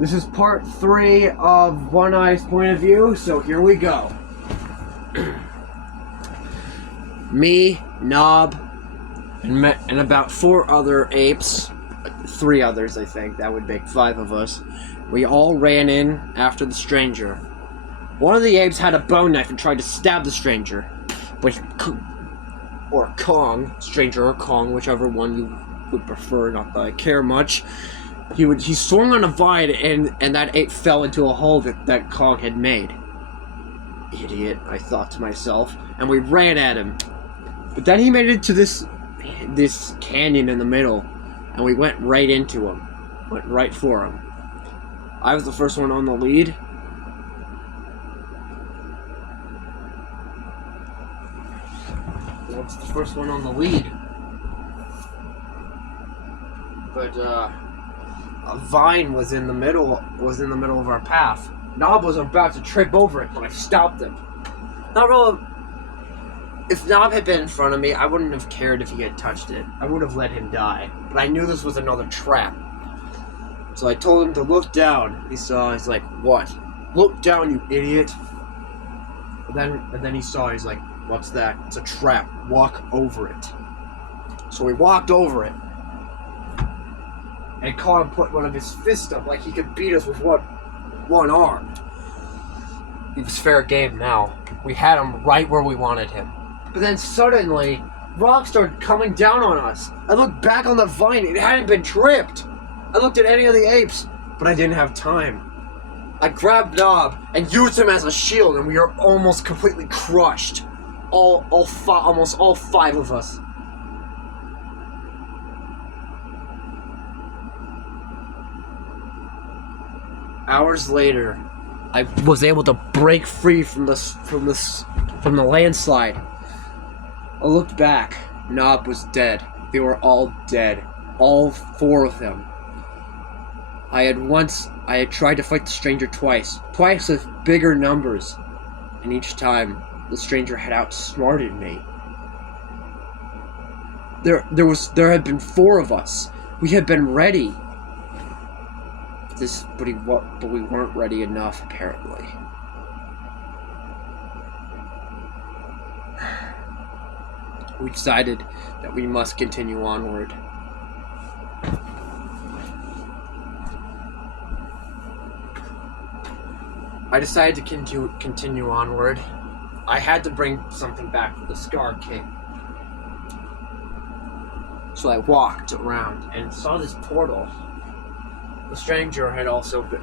This is part 3 of One Eye's point of view, so here we go. Me, Nob, and about 4 other apes, 3 others I think, that would make 5 of us. We all ran in after the stranger. One of the apes had a bone knife and tried to stab the stranger, but or Kong, stranger or Kong, whichever one you would prefer, not that I care much. He swung on a vine and that ape fell into a hole that Kong had made. Idiot, I thought to myself, and we ran at him. But then he made it to this canyon in the middle, and we went right into him. Went right for him. I was the first one on the lead. I was the first one on the lead. But a vine was in the middle of our path. Nob was about to trip over it, but I stopped him. Not really. If Nob had been in front of me, I wouldn't have cared if he had touched it. I would have let him die. But I knew this was another trap. So I told him to look down. He's like, what? Look down, you idiot. And then he saw, he's like, what's that? It's a trap. Walk over it. So we walked over it. And Kong put one of his fists up like he could beat us with one arm. It was fair game now. We had him right where we wanted him. But then suddenly, rocks started coming down on us. I looked back on the vine, it hadn't been tripped. I looked at any of the apes, but I didn't have time. I grabbed Nob and used him as a shield, and we were almost completely crushed. Almost all 5 of us. Hours later, I was able to break free from the landslide. I looked back. Nob was dead. They were all dead. All 4 of them. I had tried to fight the stranger twice with bigger numbers, and each time the stranger had outsmarted me. There had been 4 of us. We had been ready. But we weren't ready enough, apparently. We decided that we must continue onward. I decided to continue onward. I had to bring something back for the Scar King. So I walked around and saw this portal. The stranger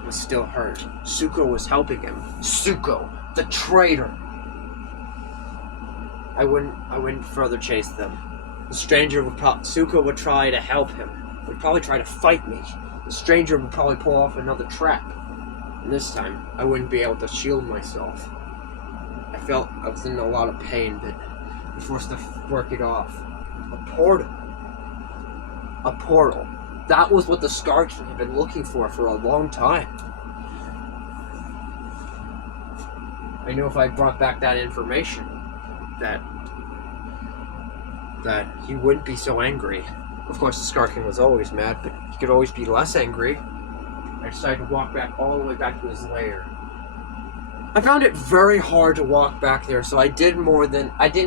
was still hurt. Suko was helping him. Suko, the traitor. I wouldn't further chase them. The stranger Suko would try to help him. Would probably try to fight me. The stranger would probably pull off another trap. And this time, I wouldn't be able to shield myself. I felt I was in a lot of pain, but I was forced to work it off. A portal. A portal. That was what the Scar King had been looking for a long time. I knew if I brought back that information, that he wouldn't be so angry. Of course, the Scar King was always mad, but he could always be less angry. I decided to walk back all the way back to his lair. I found it very hard to walk back there, so I didn't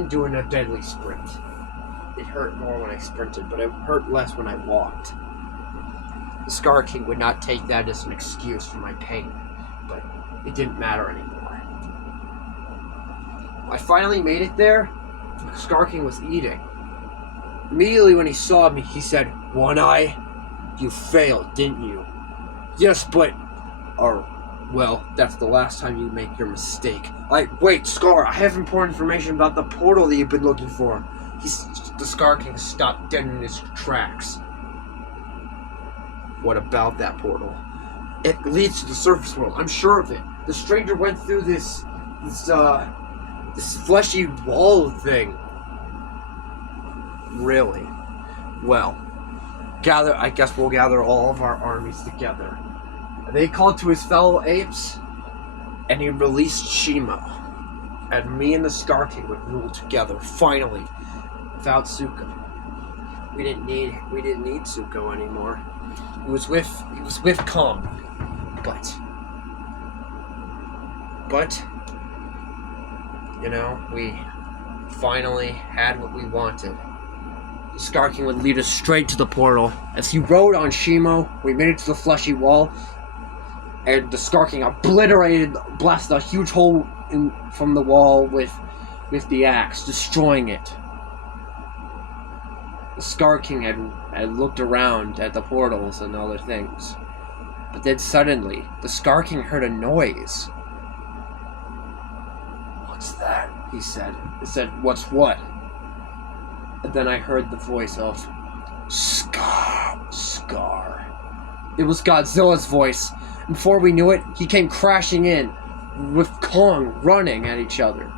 do a deadly sprint. It hurt more when I sprinted, but it hurt less when I walked. The Scar King would not take that as an excuse for my pain, but it didn't matter anymore. I finally made it there. The Scar King was eating. Immediately when he saw me, he said, "One Eye, you failed, didn't you?" "Yes, but... well, that's the last time you make your mistake." Wait, Scar, I have important information about the portal that you've been looking for. The Scar King stopped dead in his tracks. What about that portal? It leads to the surface world, I'm sure of it. The stranger went through this fleshy wall thing. Really? Well, I guess we'll gather all of our armies together. They called to his fellow apes, and he released Shimo. And me and the Scar King would rule together, finally, without Suko. We didn't need Suko anymore. He was with Kong. But, we finally had what we wanted. The Scar King would lead us straight to the portal. As he rode on Shimo, we made it to the fleshy wall, and the Scar King blasted a huge hole from the wall with the axe, destroying it. The Scar King had looked around at the portals and other things. But then suddenly, the Scar King heard a noise. "What's that?" he said. He said, "What's what?" And then I heard the voice of Scar. It was Godzilla's voice. And before we knew it, he came crashing in, with Kong running at each other.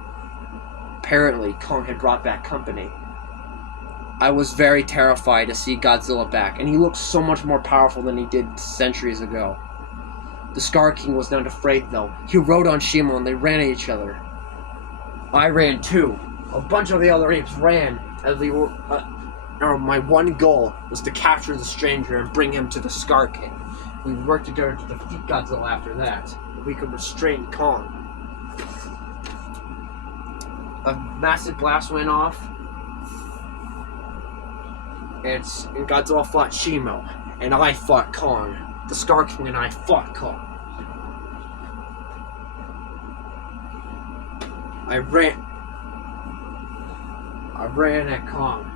Apparently, Kong had brought back company. I was very terrified to see Godzilla back, and he looked so much more powerful than he did centuries ago. The Scar King was not afraid, though. He rode on Shimo, and they ran at each other. I ran too. A bunch of the other apes ran, as we were. My one goal was to capture the stranger and bring him to the Scar King. We worked together to defeat Godzilla after that. We could restrain Kong. A massive blast went off, and Godzilla fought Shimo, and I fought Kong. The Scar King and I fought Kong. I ran at Kong.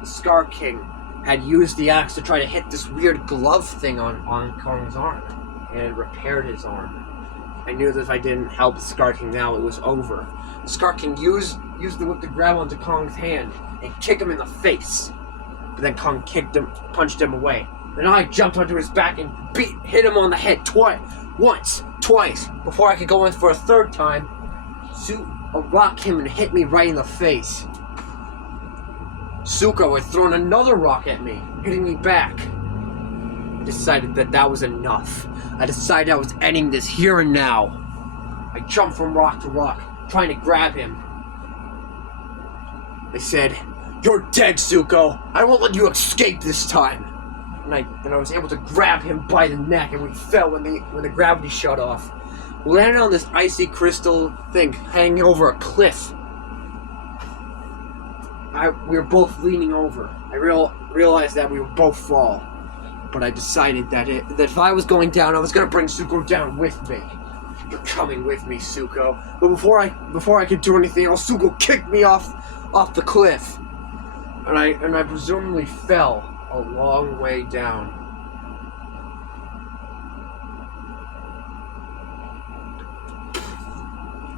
The Scar King had used the axe to try to hit this weird glove thing on Kong's arm, and it repaired his arm. I knew that if I didn't help the Scar King now, it was over. The Scar King used the whip to grab onto Kong's hand and kick him in the face. But then Kong punched him away. Then I jumped onto his back and hit him on the head twice. Before I could go in for a third time, a rock came and hit me right in the face. Zuko had thrown another rock at me, hitting me back. I decided that was enough. I decided I was ending this here and now. I jumped from rock to rock, trying to grab him. I said, "You're dead, Zuko. I won't let you escape this time." And I was able to grab him by the neck, and we fell when the gravity shut off. We landed on this icy crystal thing hanging over a cliff. We were both leaning over. I realized that we would both fall. But I decided that if I was going down, I was going to bring Zuko down with me. "You're coming with me, Zuko." But before I could do anything else, Zuko kicked me off the cliff. And I presumably fell a long way down.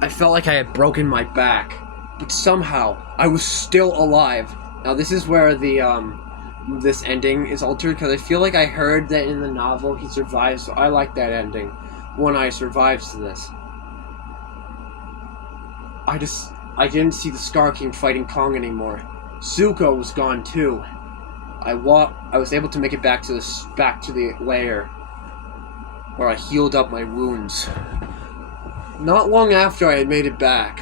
I felt like I had broken my back, but somehow I was still alive. Now this is where this ending is altered, because I feel like I heard that in the novel he survives, so I like that ending. One Eye survives to this. I didn't see the Scar King fighting Kong anymore. Zuko was gone too. I was able to make it back to the lair, where I healed up my wounds. Not long after I had made it back,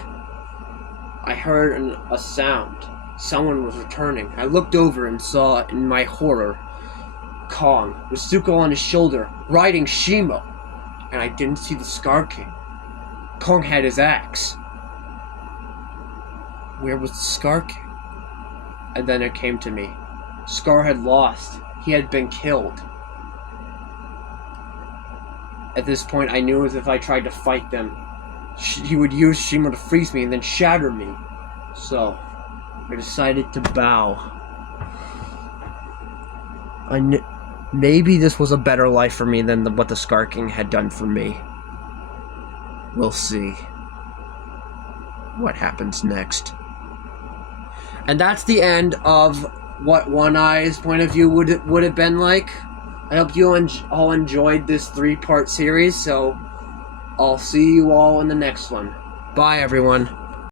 I heard a sound. Someone was returning. I looked over and saw, in my horror, Kong with Zuko on his shoulder, riding Shimo. And I didn't see the Scar King. Kong had his axe. Where was the Scar King? And then it came to me. Scar had lost. He had been killed. At this point, I knew as if I tried to fight them, he would use Shimo to freeze me and then shatter me. So, I decided to bow. Maybe this was a better life for me than what the Scar King had done for me. We'll see what happens next. And that's the end of what One Eye's point of view would have been like. I hope you all enjoyed this 3-part series, so I'll see you all in the next one. Bye, everyone.